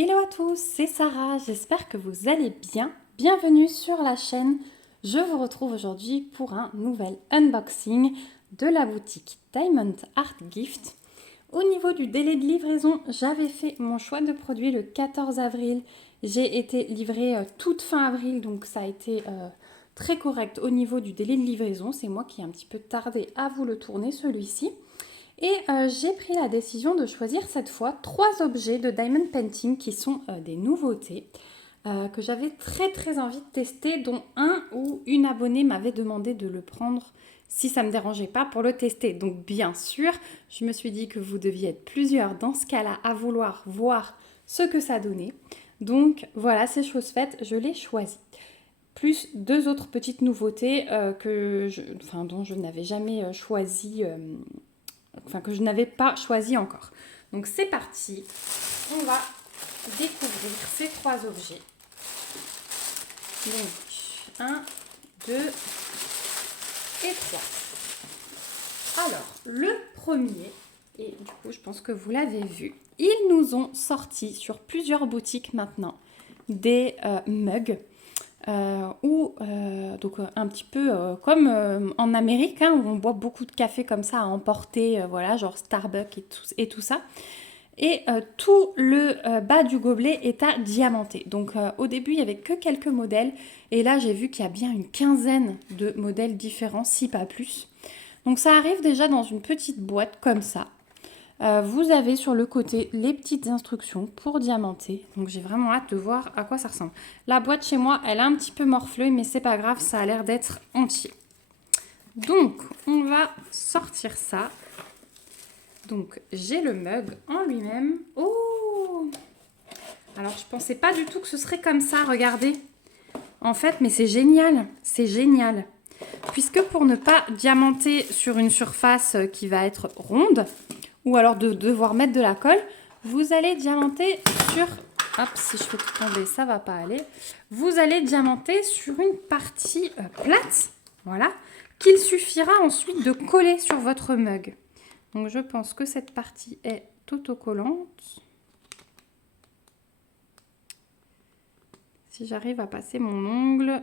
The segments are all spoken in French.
Hello à tous, c'est Sarah, j'espère que vous allez bien. Bienvenue sur la chaîne. Je vous retrouve aujourd'hui pour un nouvel unboxing de la boutique Diamond Art Gift. Au niveau du délai de livraison, j'avais fait mon choix de produit le 14 avril. J'ai été livrée toute fin avril, donc ça a été très correct au niveau du délai de livraison. C'est moi qui ai un petit peu tardé à vous le tourner celui-ci. Et j'ai pris la décision de choisir cette fois 3 objets de Diamond Painting qui sont des nouveautés que j'avais très envie de tester, dont un où une abonnée m'avait demandé de le prendre si ça ne me dérangeait pas pour le tester. Donc bien sûr, je me suis dit que vous deviez être plusieurs dans ce cas-là à vouloir voir ce que ça donnait. Donc voilà, c'est chose faite, je l'ai choisi. Plus 2 autres petites nouveautés dont je n'avais jamais choisi... que je n'avais pas choisi encore. Donc c'est parti, on va découvrir ces 3 objets. Donc 1, 2 et 3. Alors le premier, et du coup je pense que vous l'avez vu, ils nous ont sorti sur plusieurs boutiques maintenant des mugs. Donc un petit peu comme en Amérique, hein, où on boit beaucoup de café comme ça à emporter, voilà, genre Starbucks et tout ça. Et tout le bas du gobelet est à diamanter. Donc au début, il n'y avait que quelques modèles. Et là, j'ai vu qu'il y a bien une quinzaine de modèles différents, si pas plus. Donc ça arrive déjà dans une petite boîte comme ça. Vous avez sur le côté les petites instructions pour diamanter. Donc j'ai vraiment hâte de voir à quoi ça ressemble. La boîte chez moi, elle est un petit peu morflée, mais c'est pas grave, ça a l'air d'être entier. Donc on va sortir ça. Donc j'ai le mug en lui-même. Oh! Alors je pensais pas du tout que ce serait comme ça, regardez. En fait, mais c'est génial, c'est génial. Puisque pour ne pas diamanter sur une surface qui va être ronde, ou alors de devoir mettre de la colle, vous allez diamanter sur... Hop, si je fais tout tomber, ça va pas aller. Vous allez diamanter sur une partie plate, voilà, qu'il suffira ensuite de coller sur votre mug. Donc je pense que cette partie est autocollante. Si j'arrive à passer mon ongle,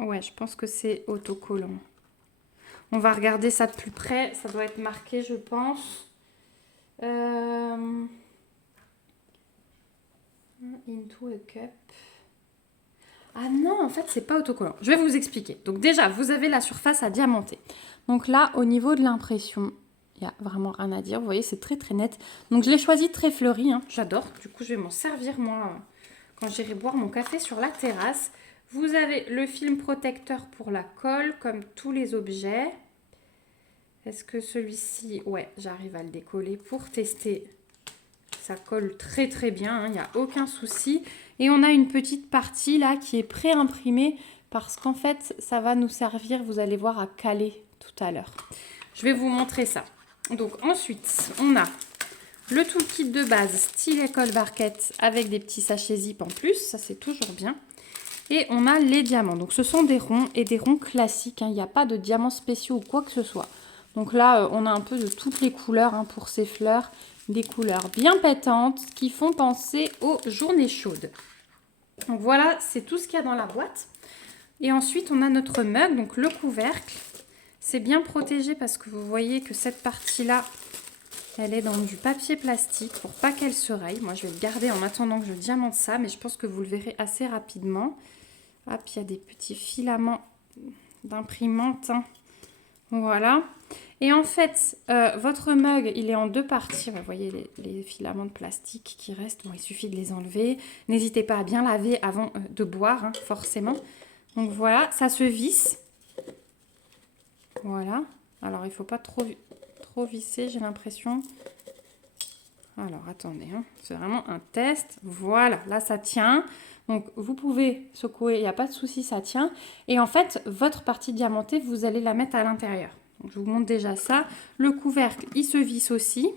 ouais, je pense que c'est autocollant. On va regarder ça de plus près, ça doit être marqué, je pense. Into a cup. Ah non, en fait, c'est pas autocollant. Je vais vous expliquer. Donc déjà, vous avez la surface à diamanter. Donc là, au niveau de l'impression, il n'y a vraiment rien à dire. Vous voyez, c'est très net. Donc je l'ai choisi très fleuri, hein. J'adore. Du coup, je vais m'en servir, moi, quand j'irai boire mon café sur la terrasse. Vous avez le film protecteur pour la colle, comme tous les objets. Est-ce que celui-ci... Ouais, j'arrive à le décoller pour tester. Ça colle très bien, hein, il n'y a aucun souci. Et on a une petite partie là qui est pré-imprimée parce qu'en fait, ça va nous servir, vous allez voir, à caler tout à l'heure. Je vais vous montrer ça. Donc ensuite, on a le toolkit de base style école barquette avec des petits sachets zip en plus, ça c'est toujours bien. Et on a les diamants. Donc ce sont des ronds et des ronds classiques, hein, il n'y a pas de diamants spéciaux ou quoi que ce soit. Donc là, on a un peu de toutes les couleurs, hein, pour ces fleurs. Des couleurs bien pétantes qui font penser aux journées chaudes. Donc voilà, c'est tout ce qu'il y a dans la boîte. Et ensuite, on a notre mug, donc le couvercle. C'est bien protégé parce que vous voyez que cette partie-là, elle est dans du papier plastique pour pas qu'elle se raye. Moi, je vais le garder en attendant que je diamante ça, mais je pense que vous le verrez assez rapidement. Hop, il y a des petits filaments d'imprimante, hein. Voilà. Et en fait, votre mug, il est en 2 parties. Vous voyez les filaments de plastique qui restent. Bon, il suffit de les enlever. N'hésitez pas à bien laver avant de boire, hein, forcément. Donc voilà, ça se visse. Voilà. Alors, il ne faut pas trop visser, j'ai l'impression. Alors, attendez, hein. C'est vraiment un test. Voilà, là, ça tient. Donc, vous pouvez secouer, il n'y a pas de souci, ça tient. Et en fait, votre partie diamantée, vous allez la mettre à l'intérieur. Donc, je vous montre déjà ça. Le couvercle, il se visse aussi.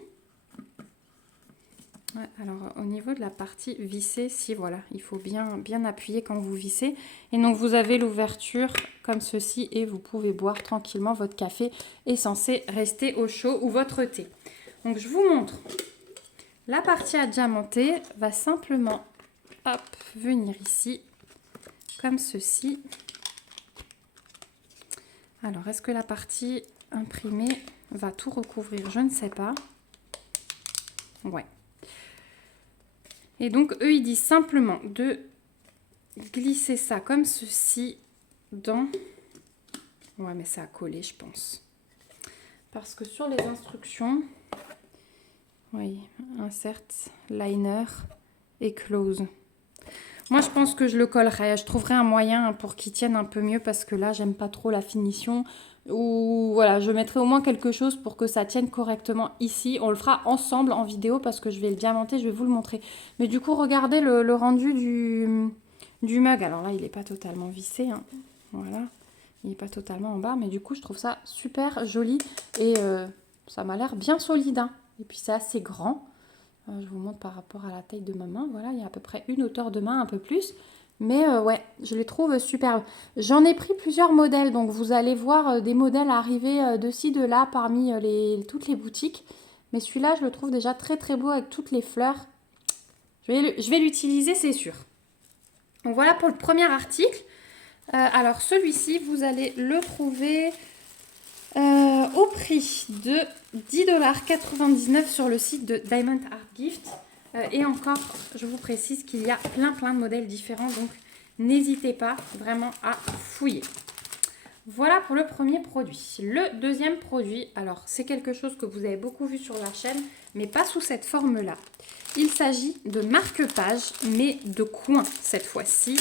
Ouais, alors, au niveau de la partie vissée, si, voilà, il faut bien appuyer quand vous vissez. Et donc, vous avez l'ouverture comme ceci et vous pouvez boire tranquillement. Votre café est censé rester au chaud ou votre thé. Donc, je vous montre La partie à diamanter va simplement hop, venir ici, comme ceci. Alors, est-ce que la partie imprimée va tout recouvrir? Je ne sais pas. Ouais. Et donc, eux, ils disent simplement de glisser ça comme ceci dans... Ouais, mais ça a collé, je pense. Parce que sur les instructions... Oui, insert, liner et close. Moi, je pense que je le collerai. Je trouverai un moyen pour qu'il tienne un peu mieux parce que là, j'aime pas trop la finition. Ou voilà, je mettrai au moins quelque chose pour que ça tienne correctement ici. On le fera ensemble en vidéo parce que je vais le diamanter, je vais vous le montrer. Mais du coup, regardez le rendu du mug. Alors là, il n'est pas totalement vissé, hein. Voilà, il n'est pas totalement en bas. Mais du coup, je trouve ça super joli et ça m'a l'air bien solide, hein. Et puis, c'est assez grand. Je vous montre par rapport à la taille de ma main. Voilà, il y a à peu près une hauteur de main, un peu plus. Mais ouais, je les trouve superbes. J'en ai pris plusieurs modèles. Donc, vous allez voir des modèles arriver de ci, de là parmi toutes les boutiques. Mais celui-là, je le trouve déjà très, très beau avec toutes les fleurs. Je vais l'utiliser, c'est sûr. Donc, voilà pour le premier article. Alors, celui-ci, vous allez le trouver... au prix de 10,99 $ sur le site de Diamond Art Gift. Et encore, je vous précise qu'il y a plein de modèles différents, donc n'hésitez pas vraiment à fouiller. Voilà pour le premier produit. Le deuxième produit, alors c'est quelque chose que vous avez beaucoup vu sur la chaîne, mais pas sous cette forme-là. Il s'agit de marque-page, mais de coin cette fois-ci,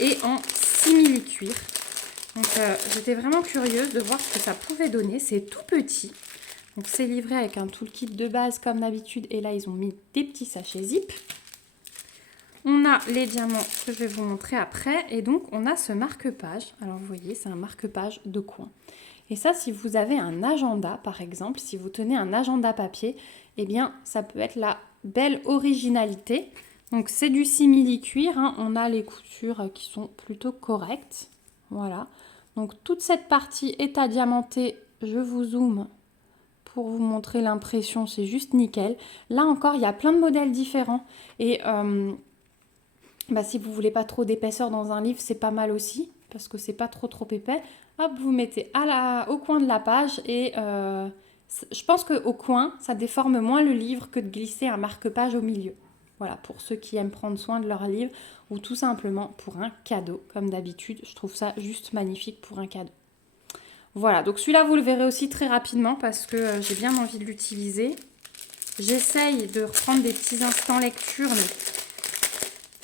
et en simili-cuir. Donc j'étais vraiment curieuse de voir ce que ça pouvait donner. C'est tout petit. Donc c'est livré avec un toolkit de base comme d'habitude. Et là, ils ont mis des petits sachets zip. On a les diamants que je vais vous montrer après. Et donc, on a ce marque-page. Alors, vous voyez, c'est un marque-page de coin. Et ça, si vous avez un agenda, par exemple, si vous tenez un agenda papier, eh bien, ça peut être la belle originalité. Donc, c'est du simili-cuir, hein. On a les coutures qui sont plutôt correctes. Voilà. Donc, toute cette partie est à diamanter. Je vous zoome pour vous montrer l'impression. C'est juste nickel. Là encore, il y a plein de modèles différents. Et si vous voulez pas trop d'épaisseur dans un livre, c'est pas mal aussi. Parce que c'est pas trop épais. Hop, vous mettez au coin de la page. Et je pense qu'au coin, ça déforme moins le livre que de glisser un marque-page au milieu. Voilà, pour ceux qui aiment prendre soin de leur livre ou tout simplement pour un cadeau, comme d'habitude. Je trouve ça juste magnifique pour un cadeau. Voilà, donc celui-là, vous le verrez aussi très rapidement parce que j'ai bien envie de l'utiliser. J'essaye de reprendre des petits instants lecture, mais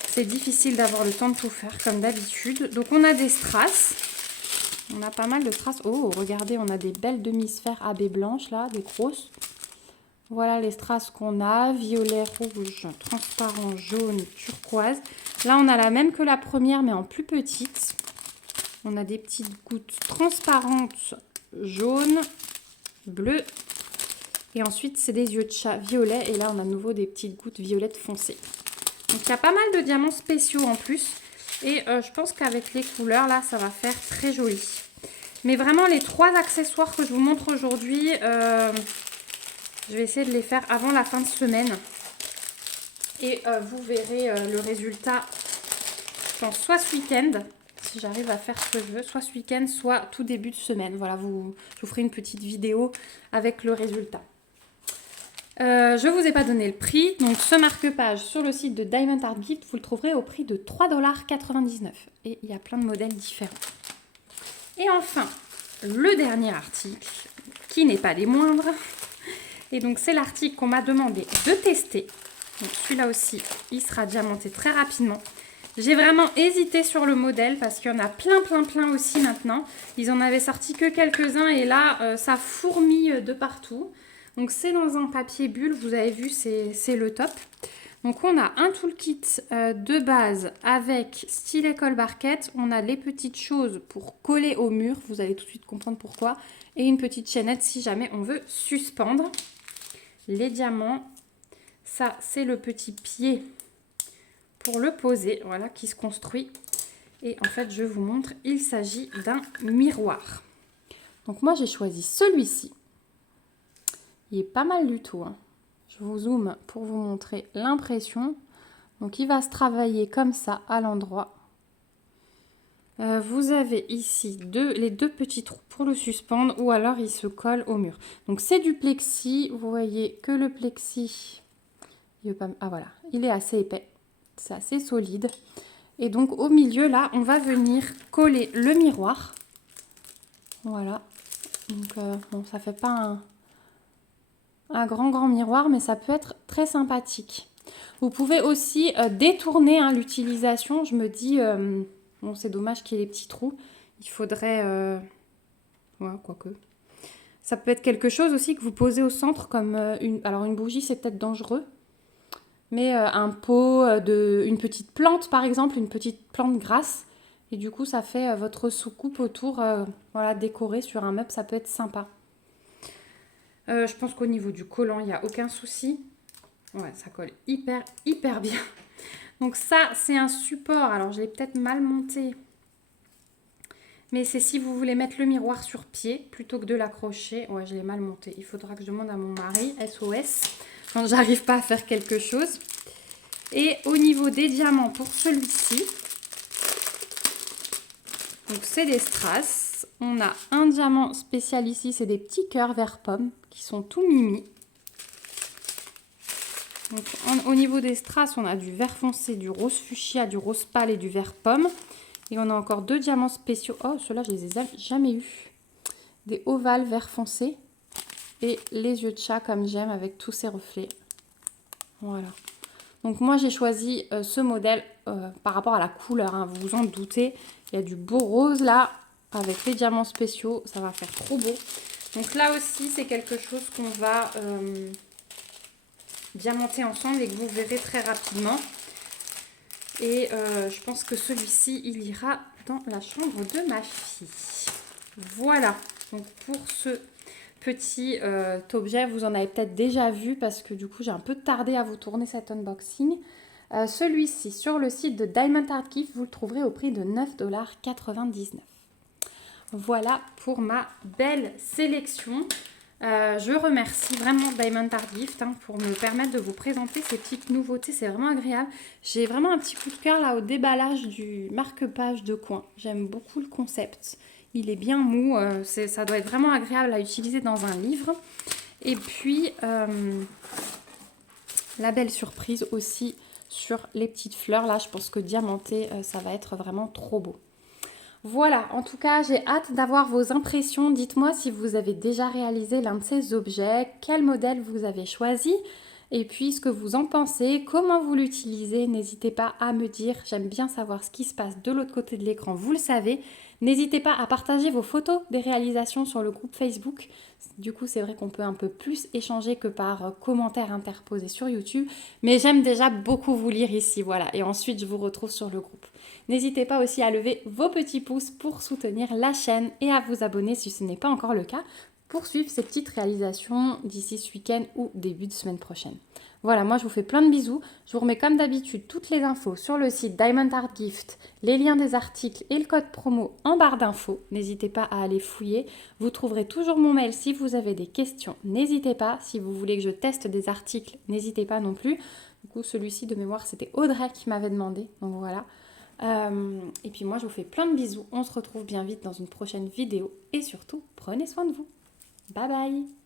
c'est difficile d'avoir le temps de tout faire comme d'habitude. Donc on a des strass. On a pas mal de strass. Oh, regardez, on a des belles demi-sphères AB blanches là, des grosses. Voilà les strass qu'on a, violet, rouge, transparent, jaune, turquoise. Là, on a la même que la première, mais en plus petite. On a des petites gouttes transparentes, jaunes, bleues. Et ensuite, c'est des yeux de chat violets. Et là, on a de nouveau des petites gouttes violettes foncées. Donc, il y a pas mal de diamants spéciaux en plus. Et je pense qu'avec les couleurs, là, ça va faire très joli. Mais vraiment, les 3 accessoires que je vous montre aujourd'hui... je vais essayer de les faire avant la fin de semaine. Et vous verrez le résultat, je pense, soit ce week-end, si j'arrive à faire ce que je veux, soit ce week-end, soit tout début de semaine. Voilà, je vous ferai une petite vidéo avec le résultat. Je ne vous ai pas donné le prix. Donc, ce marque-page sur le site de Diamond Art Gift, vous le trouverez au prix de 3,99 $. Et il y a plein de modèles différents. Et enfin, le dernier article, qui n'est pas des moindres... Et donc, c'est l'article qu'on m'a demandé de tester. Donc, celui-là aussi, il sera diamanté très rapidement. J'ai vraiment hésité sur le modèle parce qu'il y en a plein aussi maintenant. Ils en avaient sorti que quelques-uns et là, ça fourmille de partout. Donc, c'est dans un papier bulle. Vous avez vu, c'est le top. Donc, on a un toolkit de base avec stylet colle barquette. On a les petites choses pour coller au mur. Vous allez tout de suite comprendre pourquoi. Et une petite chaînette si jamais on veut suspendre. Les diamants, ça c'est le petit pied pour le poser, voilà, qui se construit. Et en fait, je vous montre, il s'agit d'un miroir. Donc moi, j'ai choisi celui-ci. Il est pas mal du tout, hein. Je vous zoome pour vous montrer l'impression. Donc il va se travailler comme ça à l'endroit. Vous avez ici les deux petits trous pour le suspendre ou alors il se colle au mur. Donc c'est du plexi. Vous voyez que le plexi, ah voilà, il est assez épais. C'est assez solide. Et donc au milieu là, on va venir coller le miroir. Voilà. Donc bon, ça fait pas un grand miroir, mais ça peut être très sympathique. Vous pouvez aussi détourner l'utilisation. Je me dis, bon, c'est dommage qu'il y ait les petits trous. Il faudrait, ouais, quoique. Ça peut être quelque chose aussi que vous posez au centre comme alors une bougie, c'est peut-être dangereux. Mais un pot une petite plante, par exemple, une petite plante grasse. Et du coup, ça fait votre soucoupe autour, voilà, décorée sur un meuble. Ça peut être sympa. Je pense qu'au niveau du collant, il n'y a aucun souci. Ouais, ça colle hyper bien. Donc ça, c'est un support. Alors, je l'ai peut-être mal monté. Mais c'est si vous voulez mettre le miroir sur pied plutôt que de l'accrocher. Ouais, je l'ai mal monté. Il faudra que je demande à mon mari, SOS, quand j'arrive pas à faire quelque chose. Et au niveau des diamants pour celui-ci, donc c'est des strass. On a un diamant spécial ici, c'est des petits cœurs vert pomme qui sont tout mimi. Donc, au niveau des strass, on a du vert foncé, du rose fuchsia, du rose pâle et du vert pomme. Et on a encore deux diamants spéciaux. Oh, ceux-là, je les ai jamais eus. Des ovales vert foncé et les yeux de chat comme j'aime avec tous ces reflets. Voilà. Donc moi, j'ai choisi ce modèle par rapport à la couleur. Vous vous en doutez. Il y a du beau rose là avec les diamants spéciaux. Ça va faire trop beau. Donc là aussi, c'est quelque chose qu'on va diamanter ensemble et que vous verrez très rapidement. Et je pense que celui-ci, il ira dans la chambre de ma fille. Voilà. Donc pour ce petit objet, vous en avez peut-être déjà vu parce que du coup, j'ai un peu tardé à vous tourner cet unboxing. Celui-ci, sur le site de Diamond Art Gift, vous le trouverez au prix de 9,99 $. Voilà pour ma belle sélection. Je remercie vraiment Diamond Art Gift pour me permettre de vous présenter ces petites nouveautés. C'est vraiment agréable. J'ai vraiment un petit coup de cœur là au déballage du marque-page de coin. J'aime beaucoup le concept. Il est bien mou. Ça doit être vraiment agréable à utiliser dans un livre. Et puis, la belle surprise aussi sur les petites fleurs. Là, je pense que diamanté, ça va être vraiment trop beau. Voilà, en tout cas, j'ai hâte d'avoir vos impressions. Dites-moi si vous avez déjà réalisé l'un de ces objets, quel modèle vous avez choisi et puis ce que vous en pensez, comment vous l'utilisez. N'hésitez pas à me dire, j'aime bien savoir ce qui se passe de l'autre côté de l'écran, vous le savez. N'hésitez pas à partager vos photos des réalisations sur le groupe Facebook. Du coup, c'est vrai qu'on peut un peu plus échanger que par commentaires interposés sur YouTube. Mais j'aime déjà beaucoup vous lire ici, voilà. Et ensuite, je vous retrouve sur le groupe. N'hésitez pas aussi à lever vos petits pouces pour soutenir la chaîne et à vous abonner si ce n'est pas encore le cas pour suivre ces petites réalisations d'ici ce week-end ou début de semaine prochaine. Voilà, moi je vous fais plein de bisous. Je vous remets comme d'habitude toutes les infos sur le site Diamond Art Gift, les liens des articles et le code promo en barre d'infos. N'hésitez pas à aller fouiller. Vous trouverez toujours mon mail si vous avez des questions. N'hésitez pas. Si vous voulez que je teste des articles, n'hésitez pas non plus. Du coup, celui-ci de mémoire, c'était Audrey qui m'avait demandé. Donc voilà. Et puis moi, je vous fais plein de bisous. On se retrouve bien vite dans une prochaine vidéo. Et surtout, prenez soin de vous. Bye bye!